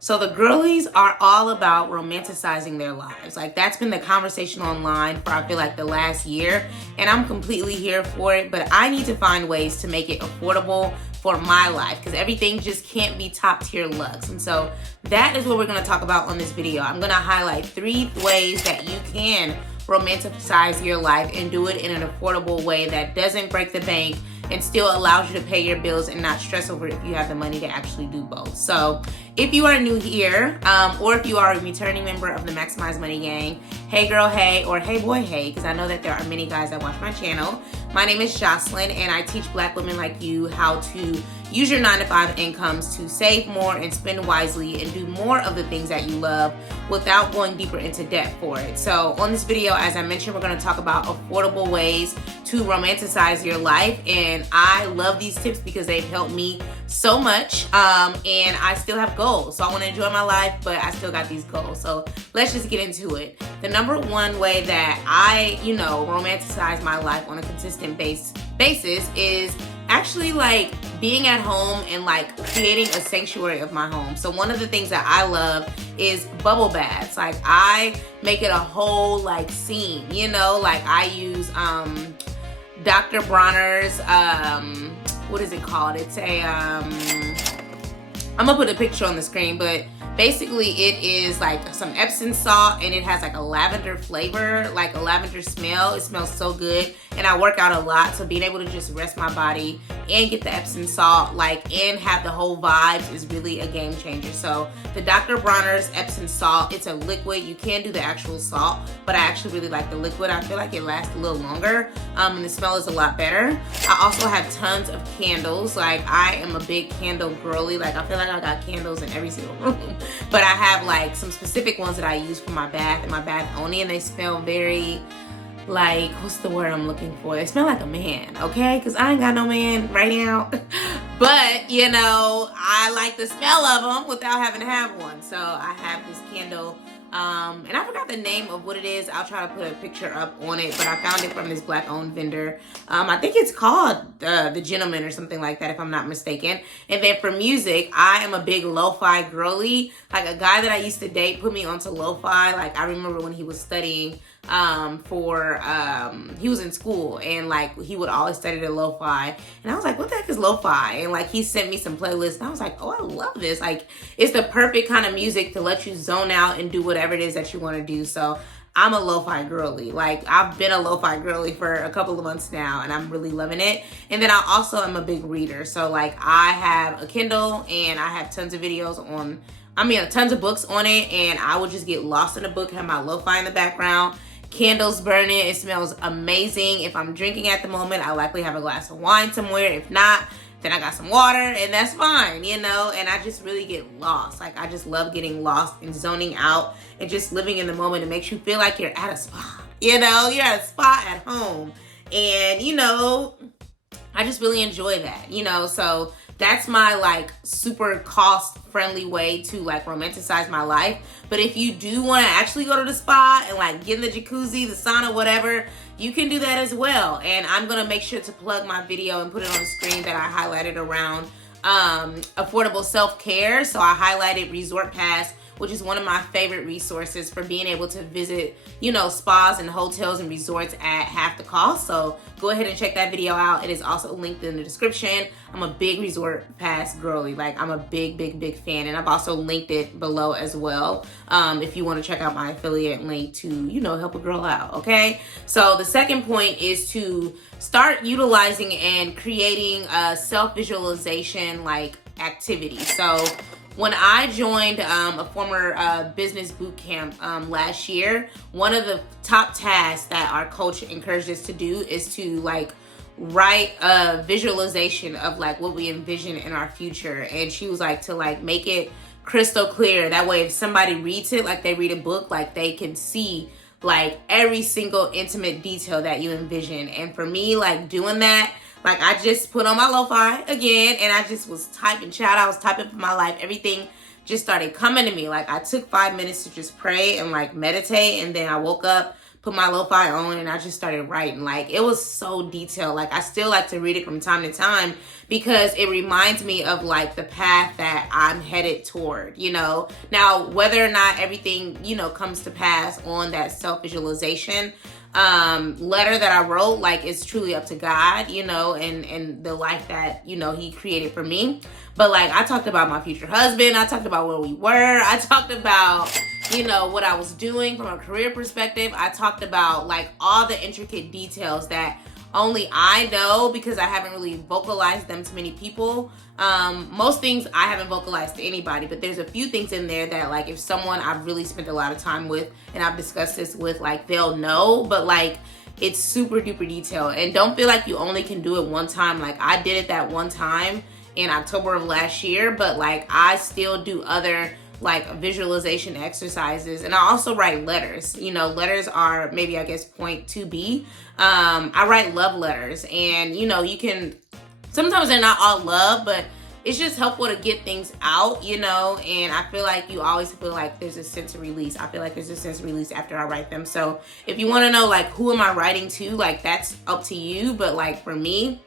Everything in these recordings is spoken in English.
So the girlies are all about romanticizing their lives. Like, that's been the conversation online for, I feel like, the last year. And I'm completely here for it. But I need to find ways to make it affordable for my life, because everything just can't be top tier lux. And so that is what we're going to talk about on this video. I'm going to highlight 3 ways that you can romanticize your life and do it in an affordable way that doesn't break the bank and still allows you to pay your bills and not stress over if you have the money to actually do both. So if you are new here, or if you are a returning member of the Maximize Money Gang, hey girl, hey, or hey boy, hey, because I know that there are many guys that watch my channel. My name is Jocelyn, and I teach Black women like you how to use your 9-to-5 incomes to save more and spend wisely and do more of the things that you love without going deeper into debt for it. So on this video, as I mentioned, we're going to talk about affordable ways to romanticize your life. And I love these tips because they've helped me so much. And I still have goals. So I want to enjoy my life, but I still got these goals. So let's just get into it. The number one way that I, romanticize my life on a consistent basis is actually like being at home and like creating a sanctuary of my home. So one of the things that I love is bubble baths. Like, I make it a whole like scene, like I use Dr. Bronner's what is it called? It's a I'm gonna put a picture on the screen, but basically it is like some Epsom salt, and it has like a lavender flavor, like a lavender smell. It smells so good. And I work out a lot, so being able to just rest my body and get the Epsom salt, and have the whole vibes is really a game changer. So the Dr. Bronner's Epsom salt, it's a liquid. You can do the actual salt, but I actually really like the liquid. I feel like it lasts a little longer, and the smell is a lot better. I also have tons of candles. Like, I am a big candle girly. Like, I feel like I got candles in every single room. But I have like some specific ones that I use for my bath and my bath only, and they smell very, like, what's the word I'm looking for? They smell like a man, okay? Because I ain't got no man right now. But, I like the smell of them without having to have one. So I have this candle, and I forgot the name of what it is. I'll try to put a picture up on it, but I found it from this Black-owned vendor. I think it's called The Gentleman or something like that, if I'm not mistaken. And then for music, I am a big lo-fi girly. Like, a guy that I used to date put me onto lo-fi. Like, I remember when he was studying he was in school, and like he would always study the lo-fi, and I was like, what the heck is lo-fi? And like he sent me some playlists, and I was like, oh, I love this. Like, it's the perfect kind of music to let you zone out and do whatever it is that you want to do. So I'm a lo-fi girly. Like, I've been a lo-fi girly for a couple of months now, and I'm really loving it. And then I also am a big reader. So like, I have a Kindle, and I have tons of tons of books on it, and I would just get lost in a book, have my lo-fi in the background, candles burning. It smells amazing. If I'm drinking at the moment, I likely have a glass of wine somewhere. If not, then I got some water, and that's fine, and I just really get lost. Like, I just love getting lost and zoning out and just living in the moment. It makes you feel like you're at a spa, you're at a spa at home. And, I just really enjoy that, so that's my like super cost friendly way to like romanticize my life. But if you do want to actually go to the spa and like get in the jacuzzi, the sauna, whatever, you can do that as well. And I'm going to make sure to plug my video and put it on the screen that I highlighted around affordable self-care. So I highlighted Resort Pass, which is one of my favorite resources for being able to visit, spas and hotels and resorts at half the cost. So go ahead and check that video out. It is also linked in the description. I'm a big Resort Pass girly. Like, I'm a big, big, big fan. And I've also linked it below as well, if you want to check out my affiliate link to, help a girl out, okay? So the second point is to start utilizing and creating a self-visualization like activity. So when I joined a former business boot camp last year, one of the top tasks that our coach encouraged us to do is to like write a visualization of like what we envision in our future. And she was like to like make it crystal clear. That way if somebody reads it like they read a book, like they can see like every single intimate detail that you envision. And for me, like doing that, like I just put on my lo-fi again, and I just was typing, I was typing for my life. Everything just started coming to me. Like, I took 5 minutes to just pray and like meditate, and then I woke up, put my lo-fi on and I just started writing. Like, it was so detailed. Like, I still like to read it from time to time because it reminds me of like the path that I'm headed toward, you know. Now, whether or not everything, you know, comes to pass on that self-visualization letter that I wrote, like, it's truly up to God, you know, and the life that, you know, he created for me. But like, I talked about my future husband, I talked about where we were, I talked about, you know, what I was doing from a career perspective. I talked about like all the intricate details that only I know because I haven't really vocalized them to many people. Most things I haven't vocalized to anybody, but there's a few things in there that, like, if someone I've really spent a lot of time with and I've discussed this with, like, they'll know. But like, it's super duper detailed, and don't feel like you only can do it one time. Like, I did it that one time in October of last year, but like, I still do other like visualization exercises, and I also write letters. You know, letters are maybe, I guess, point 2B. I write love letters, and you know, you can, sometimes they're not all love, but it's just helpful to get things out, you know. And I feel like you always feel like there's a sense of release. I feel like there's a sense of release after I write them. So if you want to know like who am I writing to, like, that's up to you. But like, for me,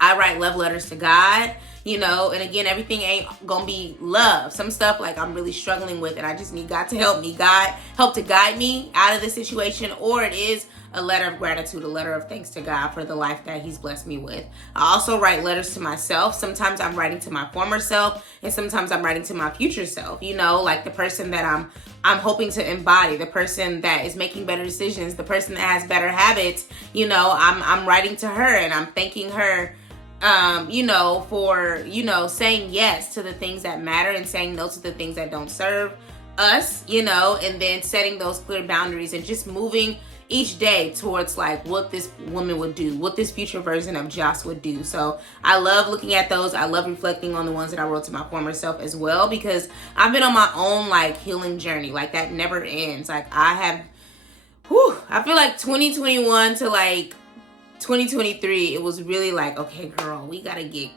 I write love letters to God, you know. And again, everything ain't gonna be love. Some stuff like I'm really struggling with and I just need God to help me. God help to guide me out of this situation. Or it is a letter of gratitude, a letter of thanks to God for the life that he's blessed me with. I also write letters to myself. Sometimes I'm writing to my former self, and sometimes I'm writing to my future self, you know, like the person that I'm hoping to embody, the person that is making better decisions, the person that has better habits. You know, I'm writing to her and I'm thanking her, you know, for, you know, saying yes to the things that matter and saying no to the things that don't serve us, you know, and then setting those clear boundaries and just moving each day towards like what this woman would do, what this future version of Joss would do. So I love looking at those. I love reflecting on the ones that I wrote to my former self as well, because I've been on my own like healing journey. Like, that never ends. Like, I feel like 2021 to like 2023, it was really like, okay, girl, we gotta get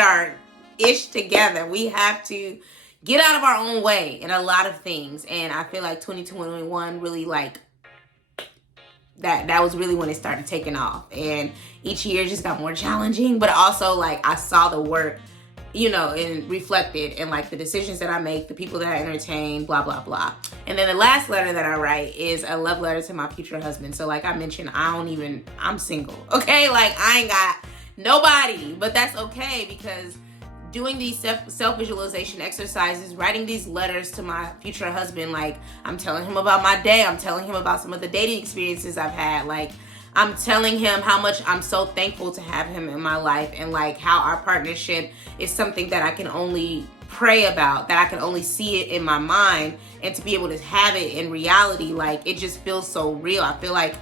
our ish together. We have to get out of our own way in a lot of things. And I feel like 2021 really like, that was really when it started taking off. And each year just got more challenging, but also like I saw the work, you know, and reflected in like the decisions that I make, the people that I entertain, blah, blah, blah. And then the last letter that I write is a love letter to my future husband. So like I mentioned, I'm single, okay? Like, I ain't got nobody, but that's okay, because doing these self-visualization exercises, writing these letters to my future husband, like, I'm telling him about my day. I'm telling him about some of the dating experiences I've had. Like, I'm telling him how much I'm so thankful to have him in my life, and like how our partnership is something that I can only pray about, that I can only see it in my mind, and to be able to have it in reality, like, it just feels so real. I feel like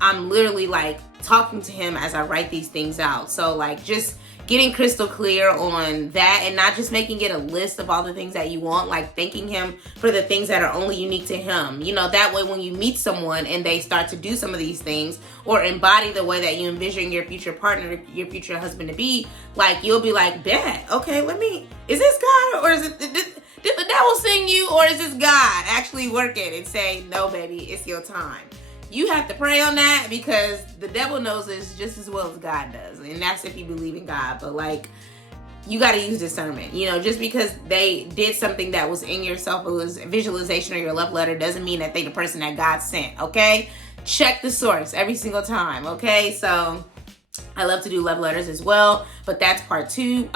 I'm literally like talking to him as I write these things out. So like, just getting crystal clear on that, and not just making it a list of all the things that you want, like thanking him for the things that are only unique to him. You know, that way when you meet someone and they start to do some of these things or embody the way that you envision your future partner, your future husband to be, like, you'll be like, bet, okay, is this God, or is it, did the devil sing you, or is this God actually working and saying, no, baby, it's your time? You have to pray on that, because the devil knows this just as well as God does. And that's if you believe in God. But like, you got to use discernment. You know, just because they did something that was in your self-visualization or your love letter doesn't mean that they the person that God sent, okay? Check the source every single time, okay? So I love to do love letters as well. But that's point two,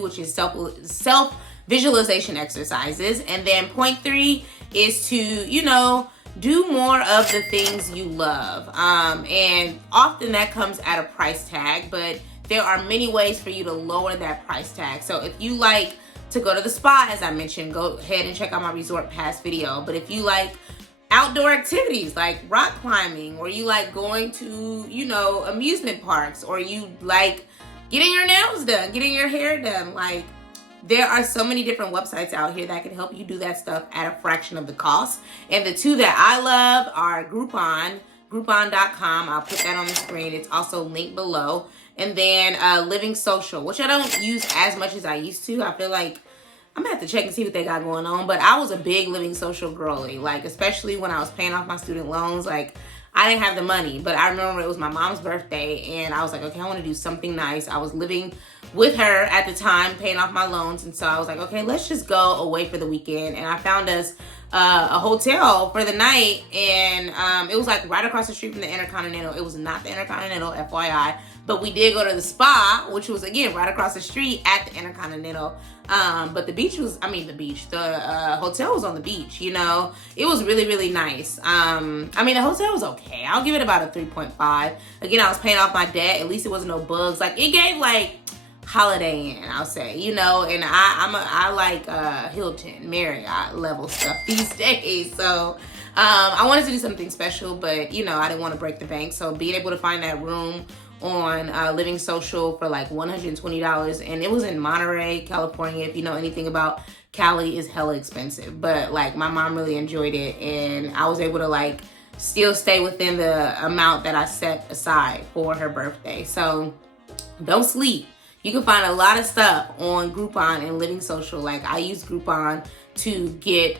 which is self-visualization exercises. And then point 3 is to, you know, do more of the things you love. And often that comes at a price tag, but there are many ways for you to lower that price tag. So if you like to go to the spa, as I mentioned, go ahead and check out my Resort Pass video. But if you like outdoor activities like rock climbing, or you like going to, you know, amusement parks, or you like getting your nails done, getting your hair done, like, there are so many different websites out here that can help you do that stuff at a fraction of the cost. And the 2 that I love are Groupon.com. I'll put that on the screen. It's also linked below. And then Living Social, which I don't use as much as I used to. I feel like I'm gonna have to check and see what they got going on. But I was a big living social girly, like especially when I was paying off my student loans. Like I didn't have the money, but I remember it was my mom's birthday and I was like, okay, I want to do something nice. I was living with her at the time, paying off my loans. And so I was like, okay, let's just go away for the weekend. And I found us a hotel for the night. And it was like right across the street from the Intercontinental. It was not the Intercontinental, FYI. But we did go to the spa, which was, again, right across the street at the Intercontinental. But the beach was, the hotel was on the beach, you know. It was really, really nice. The hotel was okay. I'll give it about a 3.5. Again, I was paying off my debt. At least it wasn't no bugs. Like, it gave, like, Holiday Inn, I'll say, you know. And I like Hilton, Marriott level stuff these days. So, I wanted to do something special, but, you know, I didn't want to break the bank. So, being able to find that room on Living Social for like $120, and it was in Monterey, California. If you know anything about Cali, is hella expensive, but like my mom really enjoyed it, and I was able to like still stay within the amount that I set aside for her birthday. So don't sleep. You can find a lot of stuff on Groupon and Living Social. Like I use Groupon to get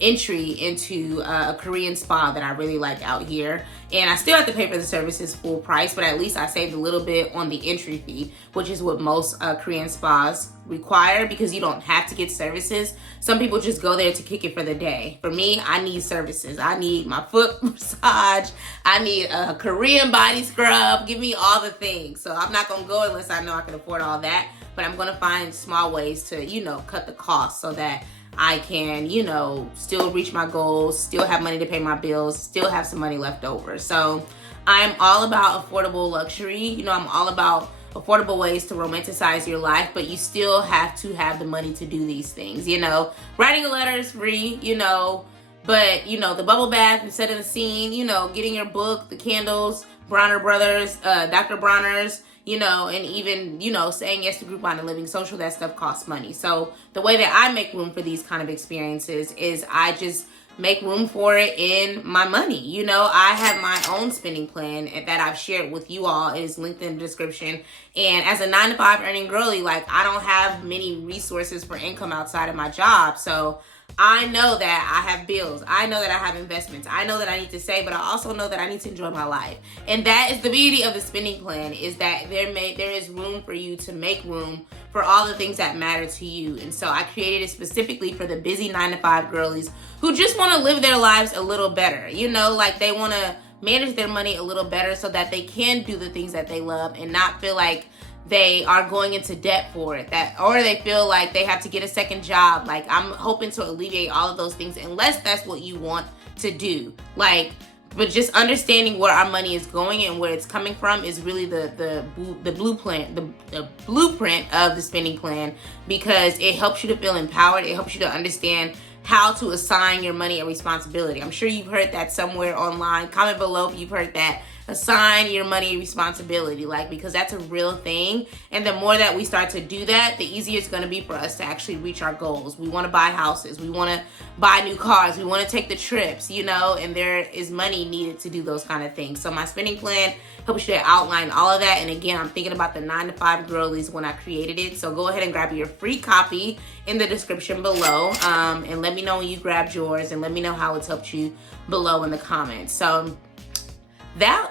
entry into a Korean spa that I really like out here. And I still have to pay for the services full price, but at least I saved a little bit on the entry fee, which is what most Korean spas require, because you don't have to get services. Some people just go there to kick it for the day. For me, I need services. I need my foot massage. I need a Korean body scrub. Give me all the things. So I'm not gonna go unless I know I can afford all that, but I'm gonna find small ways to, you know, cut the cost so that I can, you know, still reach my goals, still have money to pay my bills, still have some money left over. So I'm all about affordable luxury. You know, I'm all about affordable ways to romanticize your life, but you still have to have the money to do these things. You know, writing a letter is free, you know, but, you know, the bubble bath and setting the scene, you know, getting your book, the candles, Bronner Brothers, Dr. Bronner's, you know, and even, you know, saying yes to Groupon and Living Social, that stuff costs money. So the way that I make room for these kind of experiences is I just make room for it in my money. You know, I have my own spending plan that I've shared with you all. It is linked in the description. And as a 9-to-5 earning girly, like I don't have many resources for income outside of my job. So I know that I have bills. I know that I have investments. I know that I need to save, but I also know that I need to enjoy my life. And that is the beauty of the spending plan, is that there is room for you to make room for all the things that matter to you. And so I created it specifically for the busy 9-to-5 girlies who just want to live their lives a little better. You know, like they want to manage their money a little better so that they can do the things that they love and not feel like they are going into debt for it, or they feel like they have to get a second job. Like I'm hoping to alleviate all of those things, unless that's what you want to do. Like, but just understanding where our money is going and where it's coming from is really the blueprint, the blueprint of the spending plan, because it helps you to feel empowered. It helps you to understand how to assign your money a responsibility. I'm sure you've heard that somewhere online. Comment below if you've heard that. Assign your money a responsibility, like, because that's a real thing. And the more that we start to do that, the easier it's going to be for us to actually reach our goals. We want to buy houses. We want to buy new cars. We want to take the trips, you know, and there is money needed to do those kind of things. So my spending plan helps you to outline all of that. And again, I'm thinking about the 9-to-5 girlies when I created it. So go ahead and grab your free copy in the description below, and let me know when you grabbed yours, and let me know how it's helped you below in the comments. So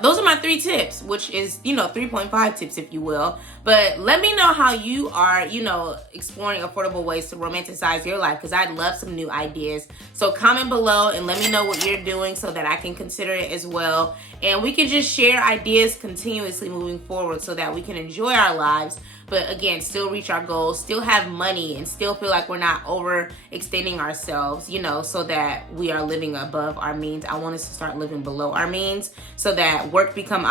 those are my 3 tips, which is, you know, 3.5 tips, if you will. But let me know how you are, you know, exploring affordable ways to romanticize your life, because I'd love some new ideas. So comment below and let me know what you're doing so that I can consider it as well. And we can just share ideas continuously moving forward so that we can enjoy our lives, but again, still reach our goals, still have money, and still feel like we're not overextending ourselves, you know, so that we are living above our means. I want us to start living below our means so that work becomes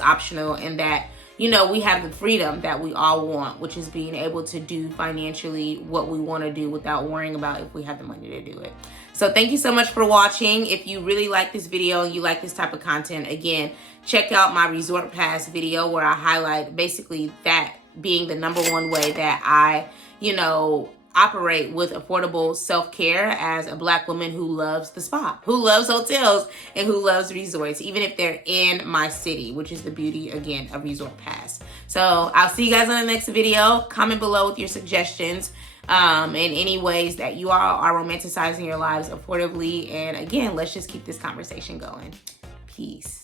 optional, and that, you know, we have the freedom that we all want, which is being able to do financially what we want to do without worrying about if we have the money to do it. So thank you so much for watching. If you really like this video and you like this type of content, again, check out my resort pass video where I highlight basically that being the #1 way that I, you know, operate with affordable self-care as a Black woman who loves the spa, who loves hotels, and who loves resorts, even if they're in my city, which is the beauty, again, of Resort Pass. So I'll see you guys on the next video. Comment below with your suggestions and any ways that you are romanticizing your lives affordably. And again, let's just keep this conversation going. Peace.